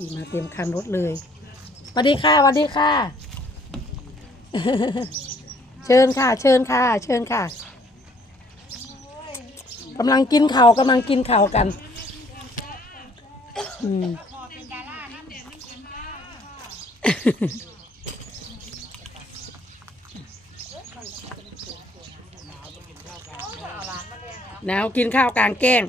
สีมาเตรียมคันรถเลยสวัสดีค่ะสวัสดีค่ะ เชิญค่ะ เชิญค่ะ เชิญค่ะกำลังกินข่าวกำลังกินข่าวกัน อืมหนาวกินข้าวกลางแก้ง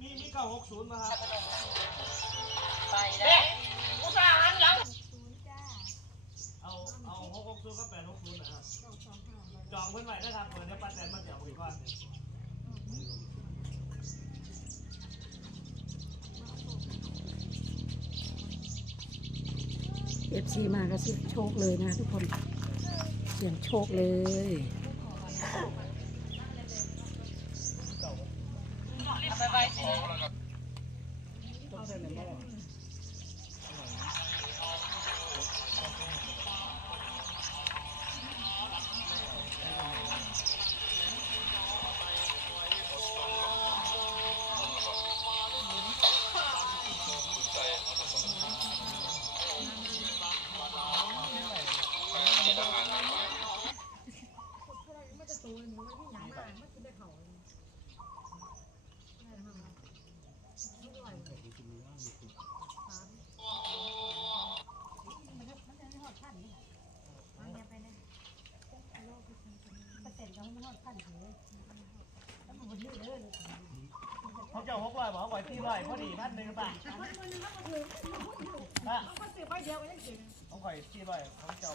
มีมีเก้าหกศูนย์มาครับไปได้หัวข่าหันยังเอาเอาหกหกศูนย์ก็แปดหกศูนย์นะครับจองเพื่อนไว้นะครับเดี๋ยวนี้ป้าแตนมาเดี๋ยวอีกก้อนหนึ่งเอฟซีมาก็เสียงโชคเลยนะทุกคน เสียงโชคเลย อยสี่ร้อยพอดีพันหนึ่งป่ะป่ะเขาไหวที่ร้อยเขาเจ้า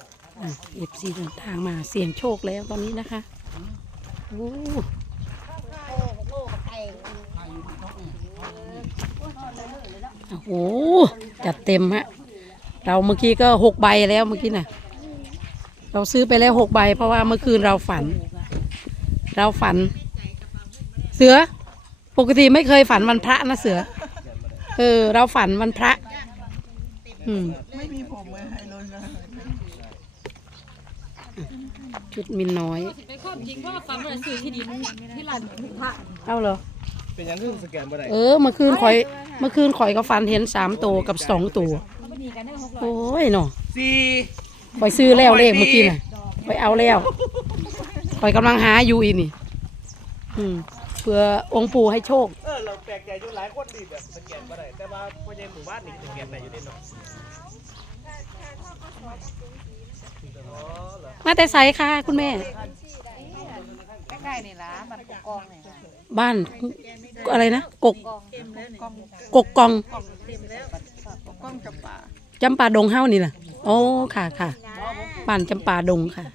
เอฟซีเดินทางมาเสี่ยงโชคแล้วตอนนี้นะคะโอ้โอ้โหจัดเต็มฮะเราเมื่อกี้ก็หกใบแล้วเมื่อกี้น่ะ เราซื้อไปแล้วหกใบ เพราะว่าเมื่อคืนเราฝัน เราฝัน เสือ ปกติไม่เคยฝันวันพระนะเสือ เออ เราฝันวันพระ อืม ไม่มีผมเลยให้เลยนะชุดมินน้อยในความจริงว่าฟังมันสื่อที่ดินที่ร้านพระเอาเหรอ เป็นยังคือสแกนบ่ได้เออ เมื่อคืนข่อย เมื่อคืนข่อยก็ฟันเห็นสามตัวกับสองตัวไม่ดีกันได้หกร้อยโอ้ยเนาะสี่ข่อยซื้อแล้วเลขเมื่อกี้น่ะข่อยเอาแล้วข่อยกำลังหาอยู่อีนี่ อืมเพื่อองค์ปู่ให้โชค เออเราแปลกใจอยู่หลายคนดีแบบสแกนบ่ได้แต่ว่าพอใหญ่หมู่บ้านนี่สแกนได้อยู่เด่นเนาะอ๋อเหรอมาแต่ไสค่ะ คุณแม่ ใกล้ๆนี่ล่ะมันกกองนี่ล่ะบ้านอะไรนะกกกกกองกล้องจับป่าจำปาดงเฮ้านี่น่ะโอ้ค่ะค่ะบ้านจำปาดงค่ะ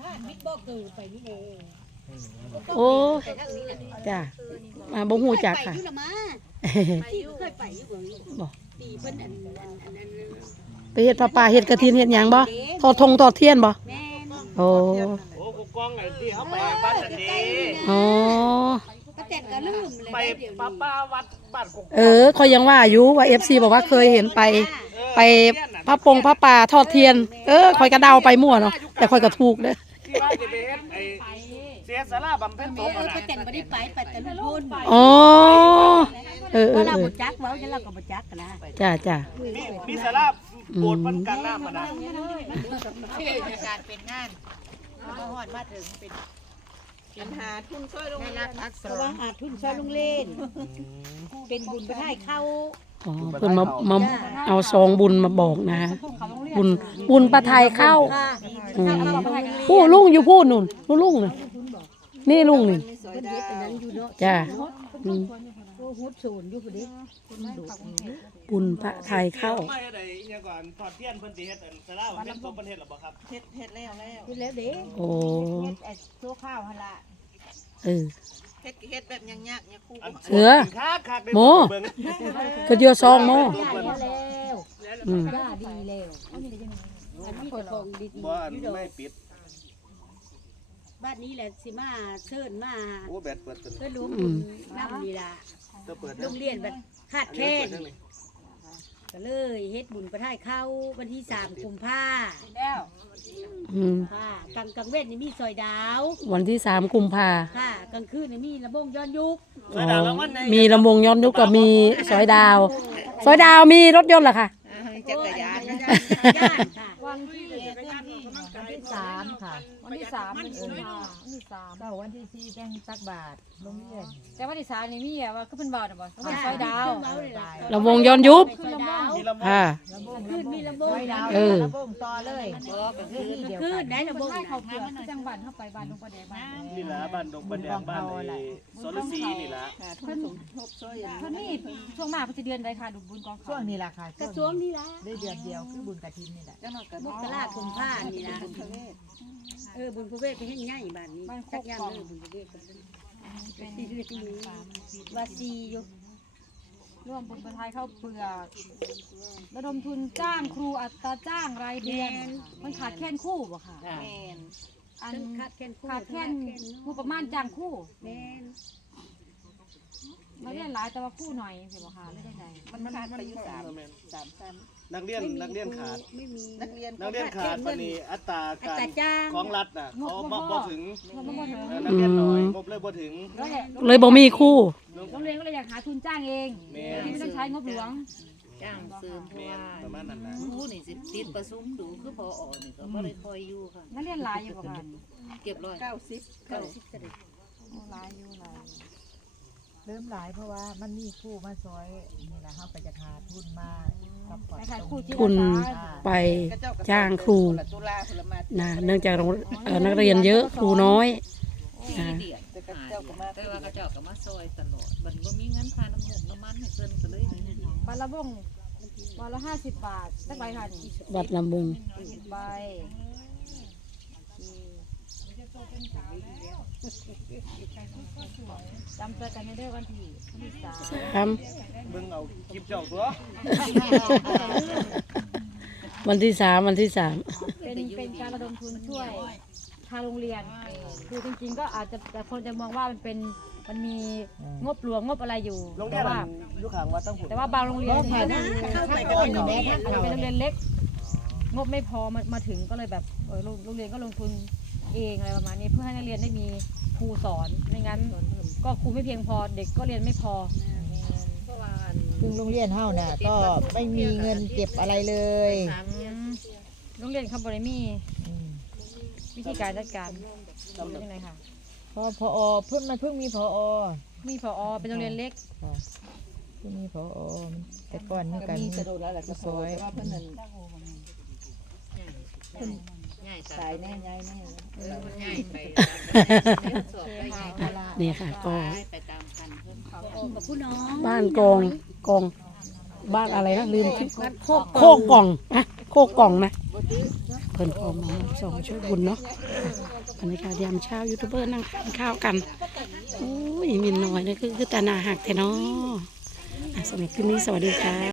โอ้จ้ามาบ่ฮู้จักค่ะบอกไปเฮ็ดผ้าป่าเฮ็ดกระถินเฮ็ดหยังบ่ทอดทงทอดเทียนบ่โอ้โอ้กูกล้องไอ้ที่เขาไปบ้านสันดีอ๋อไปป้าป้าวัดบ้านกกเออคอยยังว่าอยู่ว่า FC บอกว่าเคยเห็นไป ไปพระปงพระป่าทอดเทียน เออคอยกระเดาไปมั่วเนาะแต่คอยก็ถูกเด้อที่ว่าจะไปเฮ็ดไอ้ เสียสาราบำเพ็ญตนน่ะไปแต่งบ่ได้ไปไปแต่ลุงพลอ๋อเออเออเราบ่จักเว้าจะเราก็บ่จักนะจ้าจ้ามีมีสาราโบสถ์มันกลางน้ำมานะการเป็นงานพอหอดมาถึงเป็นปัญหาทุนช่วยลงได้รับทักษเพราะว่าหาทุนช่วยลุงเล่นเป็นบุญไปให้เข้าอ๋อเพิ่นมามาเอาซองบุญมาบอกนะฮะบุญบุญประทายเข้าค่ะอืมผู้ลุงอยู่พูดนู่นนู่นลุงน่ะ นี่ลุงนี่เพิ่นเฮ็ดอันนั้นอยู่เนาะจ้าอืมโอ้ฮุดศูนย์อยู่พุ่นเด้มันดุบุญพระไทยเข้าไม่ได้อีกอย่างก่อนทอดเทียนเพิ่นสิเฮ็ดอันสาราบำเพ็ญตนเพิ่นเฮ็ดหรือบ่ครับเฮ็ดเฮ็ดแล้วแล้วอยู่แล้วเด้โอ้เฮ็ดไอ้ชั่วข้าวหั่นล่ะเออเฮ็ดเฮ็ดแบบยังยากยังคู่อันเสือคักคักๆได้โมเบิ่งก็เยอะซองโมย่าแล้วแล้วอืมย่าดีแล้วอันนี้ก็ของดีๆบ่อันอยู่ดอกไม่ปิด บ้านนี้แหละสิมาเชิญมาโอ้แบตเปิดตัวนี้เพื่อรวมบุญน้ำนี่ล่ะจะเปิดโรงเรียนบัดขาดอันแคลนี้เปินดยังไงก็เลยเฮ็ดบุญประทายเข้าวันที่สามกุมภาแล้วอืมค่ะกลางกลางเว้นนี่มีซอยดาววันที่สามกุมภาค่ะกลางคืนนี่มีระบงย้อนยุคเปิดดาวแล้วมันในมีลำวงย้อนยุคกับมีสอยดาว สอยดาวมีรถยนต์เหรอคะ จักรยานจักรยานค่ะวันที่วันที่สามค่ะ วันที่สามมันเออวันที่สามเก้าวันที่สี่จังตักบาทโรงเรียนแต่วันที่สามนี่มีอะว่าคือเป็นบ่าวน่ะบ่ต้องเป็นซอยดาวเมาเลยล่ะลำวงย้อนยุคซอยดาวมีลำโพงค่ะ ระบงขึ้นมีระบงไว้ดาวเออ ระบงต่อเลยคือที่เดียวขึ้กันนได้ระบงให้น่ะเขาเปลือกจังหวัดเข้าไปบ้านลงประเดี๋ยวบ้านนี่ละบ้านดงบันแดงบ้านไอ้สรศรีนี่ละหาทุนสมทบช่วยเพิ่นนี่ช่วงมาเพิ่นสิเดือนใดค่ะดูบุญกองช่วงนี้ล่ะค่ะกระทรวงนี่ล่ะได้เดือนเดียวคือบุญกระถินนี่แหละจังหวัดกระมกราคมพานี่ล่ะเออบุญพระเวทไปให้ง่ายบ้านนี้จักยามเลยบุญพระเวทเป็นที่ที่ว่าซีอยู่ร่วมบุญประทายเข้าวเปลือกระดมทุนจ้างครูอัตราจ้างรายเดือนมันขาดแคลนคู่บ่ค่ะ แม่นอันทั้งขาดแคลนคู่ขาดแคลนงบประมาณจ้างคู่แม่นมาเรียนหลายแต่ว่าคู่หน่อยสิบ่ค่ะเรื่องใดมันขาดไปอยู่สามสามชั้น นักเรียนนักเรียนขาดไม่มี นักเรียนนักเรียนขาดวันนี้อัตราอัการตราจ้างของรัฐน่ะเขาบ่บ่ถึงเราไม่บ่ถึงเออนักเรียนน้อยงบเลยบ่ถึงแล้วเนี่ยเลยบ่มีคู่ โรงเรียนก็เลยอยากหาทุนจ้างเองแม่ที่ไม่ต้องใช้งบหลวงจ้างเสริมเพราะแม่นว่าประมาณนั้นนะครูนี่สิติดประชุมดูคือพออนี่ก็บ่ได้คอยอยู่ค่ะ นักเรียนหลายอยู่บ่ค่ะเก็บร้อยเก้าสิบเก้าโอ้หลายอยู่หลายเริ่มหลายเพราะว่ามันมีครู่มาซอยนี่แหละเขาก็จะหาทุนมา ซัพพอร์ตแต่ขายคู่จิตคุณอาสาไปจ้างครูตุลาพลมานะเนื่องจากโรงเอ่อนักเรียนเยอะครูน้อยที่เดียดหาแต่ว่าเขาเจ้าก็มาซอยตลอดมันบ่มีเงินค่าน้ำมันน้ำมันให้เพิ่นก็เลยบาทละบงวันละห้าสิบบาทสักใบค่ะนี่บัตรลำวงสิบใบ จำเจอกันในเดือนวันที่วันที่สามสามเบิ่งเอาคลิปเจ้าตัววันที่สามวันที่สามเป็นเป็นการระดมทุนช่วยทางโรงเรียน คือจริงๆ ก็อาจจะแต่คนจะมองว่ามันเป็นมันมีงบหลวงงบอะไรอยู่โรงเรีแต่ยนว่าอยู่ข้างวัดต้องหุ่นแต่ว่าบางโรงเรียนเนี่ยเข้าไปถ้าก็เกิเป็ดนอาจแม่จะเป็นโรงเรียนเล็ก งบไม่พอมามาถึงก็เลยแบบเออโรงโรงเรียนก็ลงทุน เองอะไรประมาณนี้เพื่อให้นักเรียนได้มีครูสอนไม่งั้น ก็ครูไม่เพียงพอเด็กก็เรียนไม่พอเพราะว่าอันซึ่งโรงเรียนเฮาน่ะก็ไม่มีเงินเก็บอะไรเลยโรงเรียนคำบริมีอืมวิธีการจัดการเป็นยังไงคะพอพอเพิ่งมันเพิ่งมีพอมีพอเป็นโรงเรียนเล็กค่ะเพิ่งมีพอมันแต่ก่อนนี่ก็กันมีสะดุดแล้วแหละก็ซอยว่าเพิ่น นั่นง่ายสายแน่ใหญ่แน่เออมันง่ายไปสอบได้ง่ายนี่ค่ะก็ไปตามกันเพิ่นเขากับผู้น้องบ้านกองกอง บ้านอะไรนะลืมชื่อบ้านโคกโคกกล่องนะโคกกล่องนะเพิ่นพอมาสองช่วยบุญเนาะบรรยากาศยามเช้ายูทูบเบอร์นั่งกินข้าวกันโอ้ยมินน้อยนี่คือคือตาหนาหักแท้เนาะอะสำหรับคลิปนี้สวัสดีค่ะ